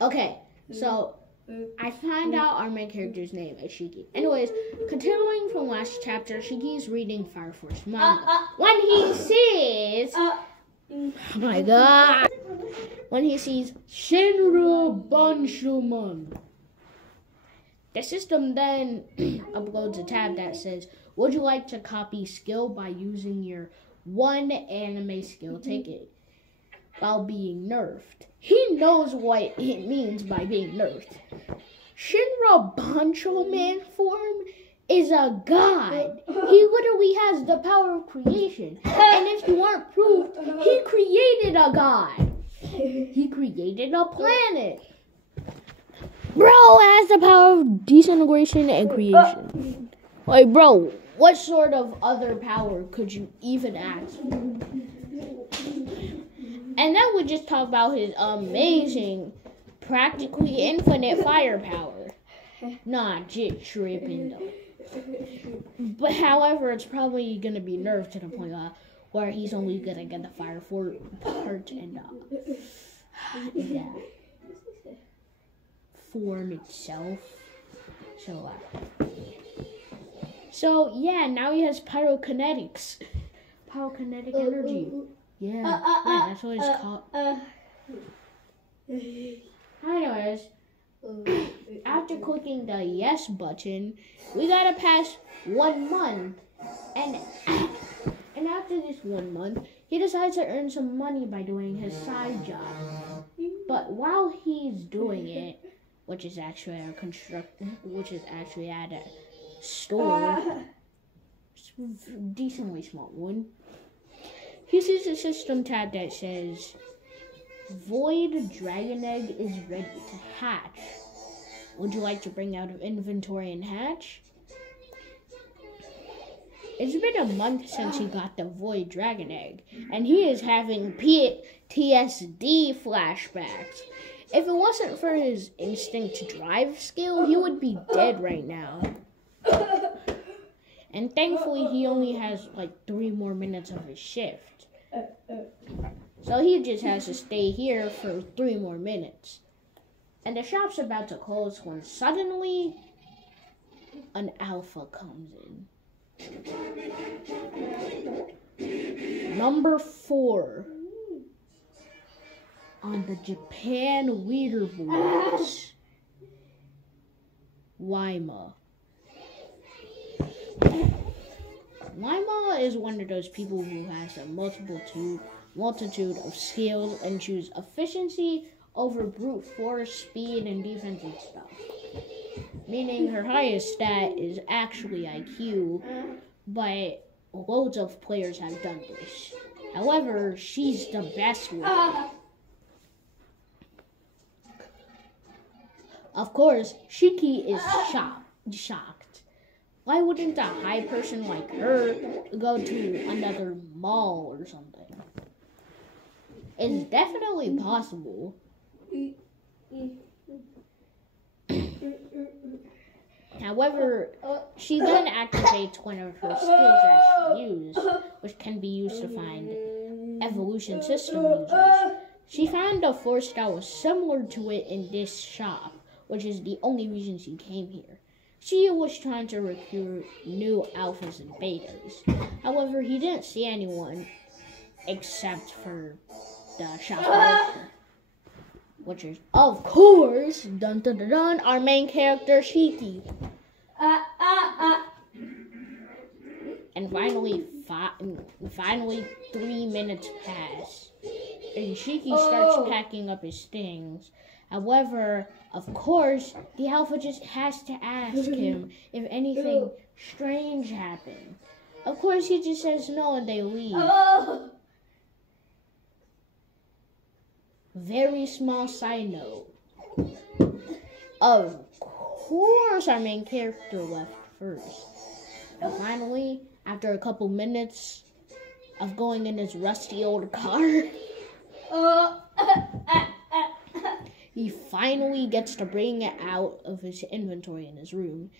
Okay, so I find out our main character's name is Shiki. Anyways, continuing from last chapter, Shiki's reading Fire Force manga. When he sees... Oh my god! When he sees Shinra boncho manga. The system then uploads a tab that says, would you like to copy skill by using your one anime skill ticket while being nerfed? He knows what it means by being nerfed. Shinra Boncho Man form is a god. He literally has the power of creation. And if you aren't proof, he created a god. He created a planet. Bro has the power of disintegration and creation. Like, bro, what sort of other power could you even ask for? And then we just talk about his amazing, practically infinite firepower. Nah, jit tripping though. But however, it's probably gonna be nerfed to the point where he's only gonna get the fire for part and yeah. Form itself. So yeah, now he has pyrokinetics. Pyrokinetic energy. Yeah, that's what it's called. Anyways, after clicking the yes button, we gotta pass 1 month. And after this 1 month, he decides to earn some money by doing his side job. But while he's doing it, which is actually at a store, decently small one, he sees a system tab that says, Void Dragon Egg is ready to hatch. Would you like to bring out of inventory and hatch? It's been a month since he got the Void Dragon Egg, and he is having PTSD flashbacks. If it wasn't for his instinct drive skill, he would be dead right now. And thankfully, he only has like 3 more minutes of his shift. So he just has to stay here for 3 more minutes. And the shop's about to close when suddenly an alpha comes in. Number 4 on the Japan leaderboards, Waima. Waima is one of those people who has a multitude of skills and choose efficiency over brute force, speed, and defensive stuff. Meaning her highest stat is actually IQ, but loads of players have done this. However, she's the best one. Of course, Shiki is shocked. Why wouldn't a high person like her go to another mall or something? It's definitely possible. However, she then activates one of her skills that she used, which can be used to find evolution system users. She found a force that was similar to it in this shop, which is the only reason she came here. She was trying to recruit new alphas and betas. However, he didn't see anyone except for the shop director, which is, of course, dun dun dun dun, our main character, Shiki. And finally, 3 minutes pass, and Shiki starts packing up his things. However, of course, the alpha just has to ask him if anything strange happened. Of course, he just says no and they leave. Very small side note. Of course, our main character left first. And finally, after a couple minutes of going in his rusty old car, he finally gets to bring it out of his inventory in his room.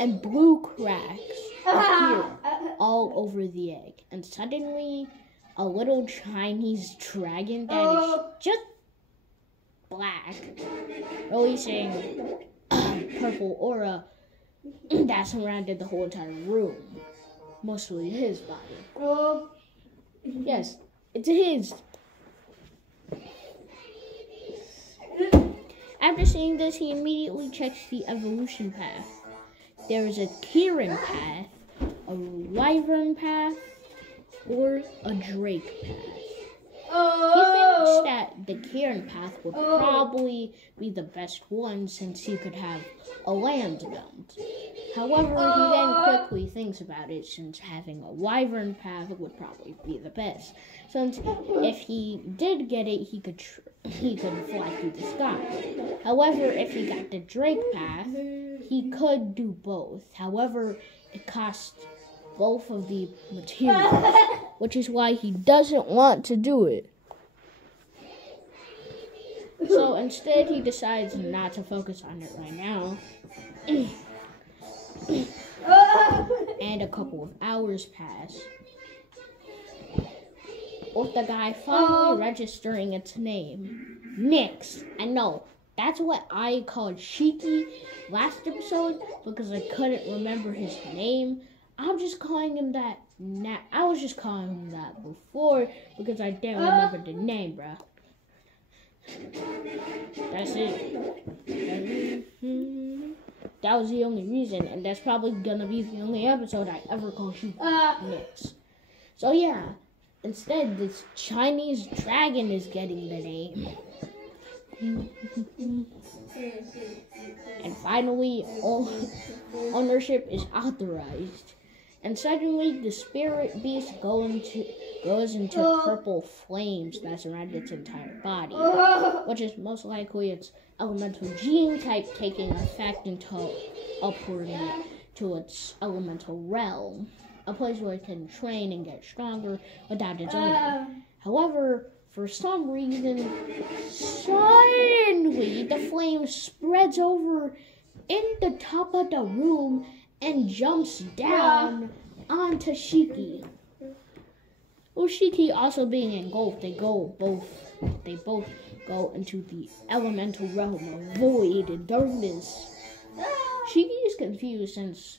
And blue cracks appear all over the egg. And suddenly, a little Chinese dragon that is just black, releasing purple aura that surrounded the whole entire room, mostly his body. Yes, it's his. After seeing this, he immediately checks the evolution path. There is a Kieran path, a Wyvern path, or a Drake path. He thinks that the Kieran path would probably be the best one since he could have a land mount. However, he then quickly thinks about it since having a Wyvern path would probably be the best. Since if he did get it, he could fly through the sky. However, if he got the Drake path, he could do both. However, it costs both of the materials, which is why he doesn't want to do it. So instead, he decides not to focus on it right now. And a couple of hours pass, with the guy finally registering its name, Nyx. I know, that's what I called Shiki last episode because I couldn't remember his name. I'm just calling him that now. I was just calling him that before because I didn't remember the name, bruh. That's it. That was the only reason, and that's probably gonna be the only episode I ever call Shiki Nyx. So yeah, instead this Chinese dragon is getting the name. And finally, ownership is authorized. And suddenly, the spirit beast goes into purple flames that surround its entire body, which is most likely its elemental gene type taking effect until upwarding it to its elemental realm, a place where it can train and get stronger without its owner. However, for some reason, suddenly the flame spreads over in the top of the room and jumps down onto Shiki. Well, Shiki also being engulfed, they both go into the elemental realm of void and darkness. Shiki is confused since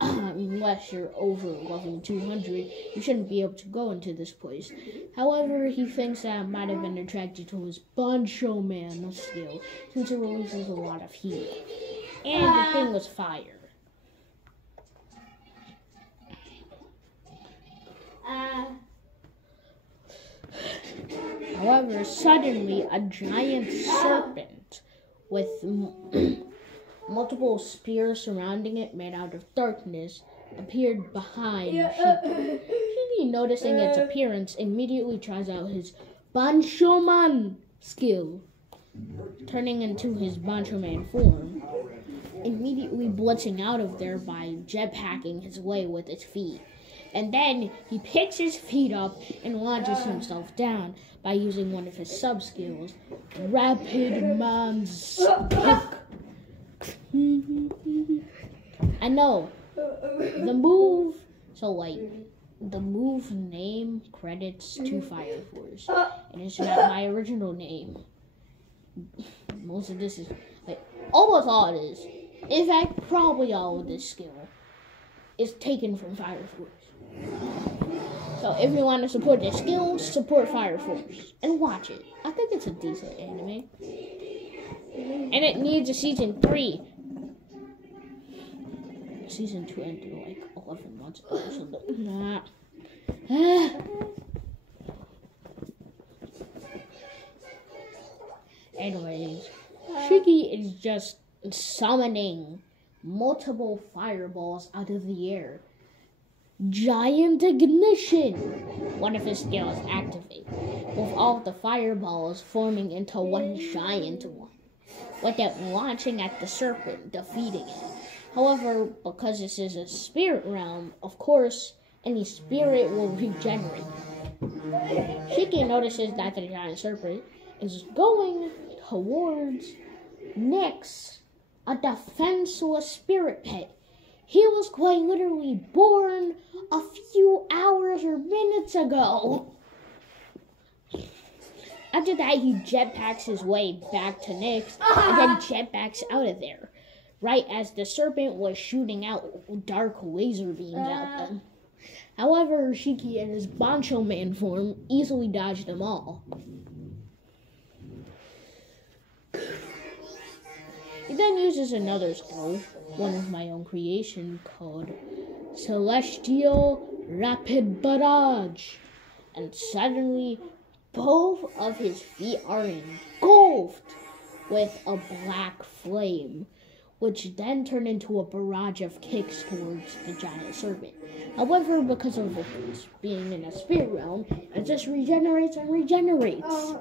unless you're over level 200, you shouldn't be able to go into this place. However, he thinks that might have been attracted to his boncho man skill since it releases a lot of heat. And the thing was fire. However, suddenly a giant serpent with multiple spears surrounding it made out of darkness appeared behind Shiki. Shiki, noticing its appearance, immediately tries out his boncho man skill, turning into his boncho man form, immediately blitzing out of there by jetpacking his way with his feet. And then he picks his feet up and launches himself down by using one of his sub-skills, Rapid Man's Kick. I know, the move, the move name credits to Fire Force, and it's not my original name. Most of this is, almost all it is, in fact, probably all of this skill is taken from Fire Force. So if you want to support the skills, support Fire Force and watch it. I think it's a decent anime. And it needs a season 3. Season 2 ended like 11 months ago or something. Anyways, Shiki is just summoning multiple fireballs out of the air. Giant Ignition! One of his skills activate, with all of the fireballs forming into one giant one, with it launching at the serpent, defeating it. However, because this is a spirit realm, of course, any spirit will regenerate. Shiki notices that the giant serpent is going towards Nyx, a defenseless spirit pet. He was quite literally born a few hours or minutes ago. After that, he jetpacks his way back to Nyx and then jetpacks out of there, right as the serpent was shooting out dark laser beams at them. However, Shiki in his boncho man form easily dodged them all. He then uses another skill, one of my own creation, called Celestial Rapid Barrage, and suddenly both of his feet are engulfed with a black flame, which then turn into a barrage of kicks towards the giant serpent. However, because of it being in a spirit realm, it just regenerates and regenerates.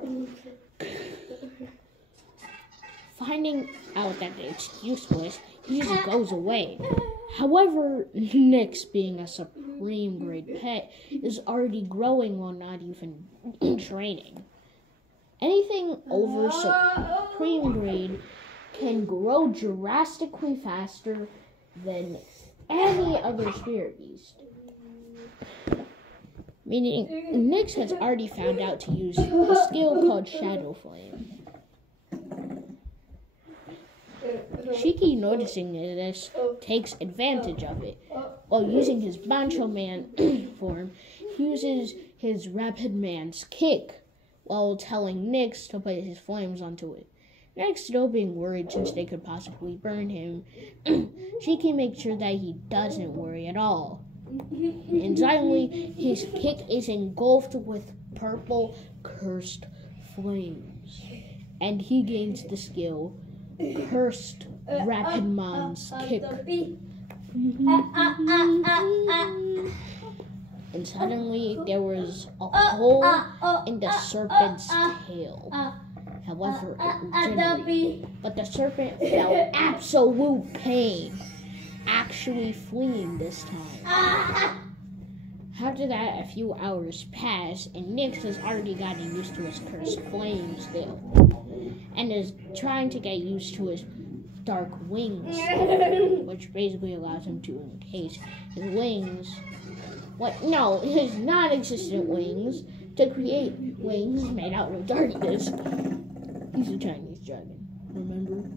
Finding out that it's useless, he just goes away. However, Nyx, being a supreme grade pet, is already growing while not even training. Anything over supreme grade can grow drastically faster than any other spirit beast. Meaning, Nyx has already found out to use a skill called Shadow Flame. Shiki, noticing this, takes advantage of it. While using his boncho man form, he uses his rapid man's kick while telling Nyx to put his flames onto it. Nyx, still being worried since they could possibly burn him, Shiki makes sure that he doesn't worry at all. And suddenly, his kick is engulfed with purple cursed flames, and he gains the skill Cursed Rapid Man's Kick. And suddenly there was a hole in the serpent's tail. However, it regenerated, but the serpent felt absolute pain, actually fleeing this time. After that, a few hours pass, and Nyx has already gotten used to his cursed flame still, and is trying to get used to his dark wings, which basically allows him to encase his wings, his non-existent wings, to create wings made out of darkness. He's a Chinese dragon, remember?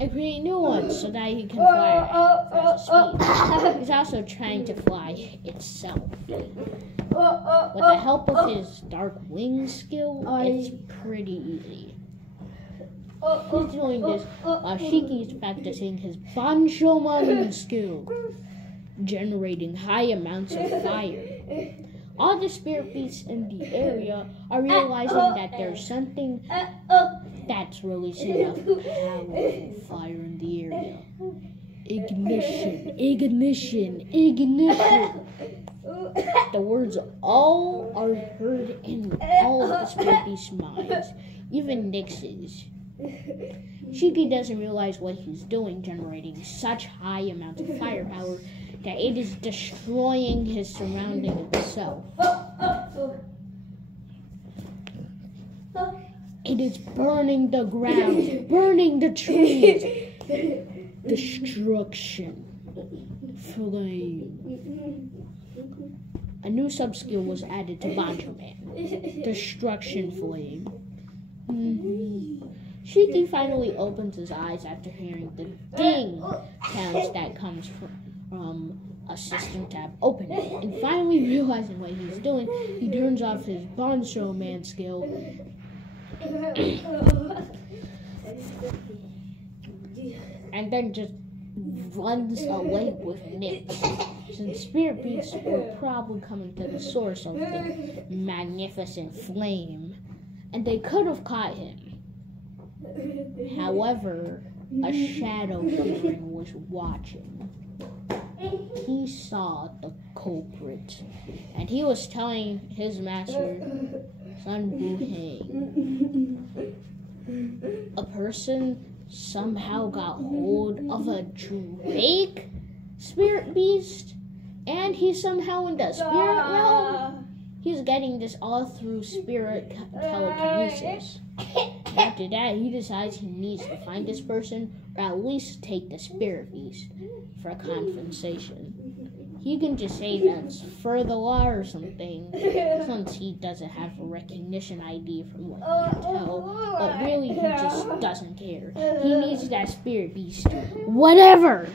And create new ones so that he can fly at faster speed. He's also trying to fly itself. With the help of his dark wing skill, it's pretty easy. He's doing this while Shiki's practicing his boncho skill, generating high amounts of fire. All the spirit beasts in the area are realizing that there's something that's releasing a powerful fire in the area. Ignition, ignition, ignition. The words all are heard in all of the spirit beasts' minds, even Nyx's. Shiki doesn't realize what he's doing, generating such high amounts of firepower that it is destroying his surrounding itself. It is burning the ground, burning the trees. Destruction. Flame. A new sub-skill was added to Boncho Man. Destruction Flame. Shiki finally opens his eyes after hearing the ding sounds that comes from a system tab opening. And finally realizing what he's doing, he turns off his Boncho Man skill and then just runs away with Nyx, since spirit beasts were probably coming to the source of the magnificent flame, and they could have caught him. However, a shadow figurine was watching. He saw the culprit, and he was telling his master, Sun Bu Hang, a person somehow got hold of a Drake spirit beast, and he's somehow in the spirit realm. He's getting this all through spirit telekinesis. After that, he decides he needs to find this person, or at least take the spirit beast for a compensation. he can just say that's for the law or something, since he doesn't have a recognition ID from what you can tell. But really, he just doesn't care. He needs that spirit beast. Whatever.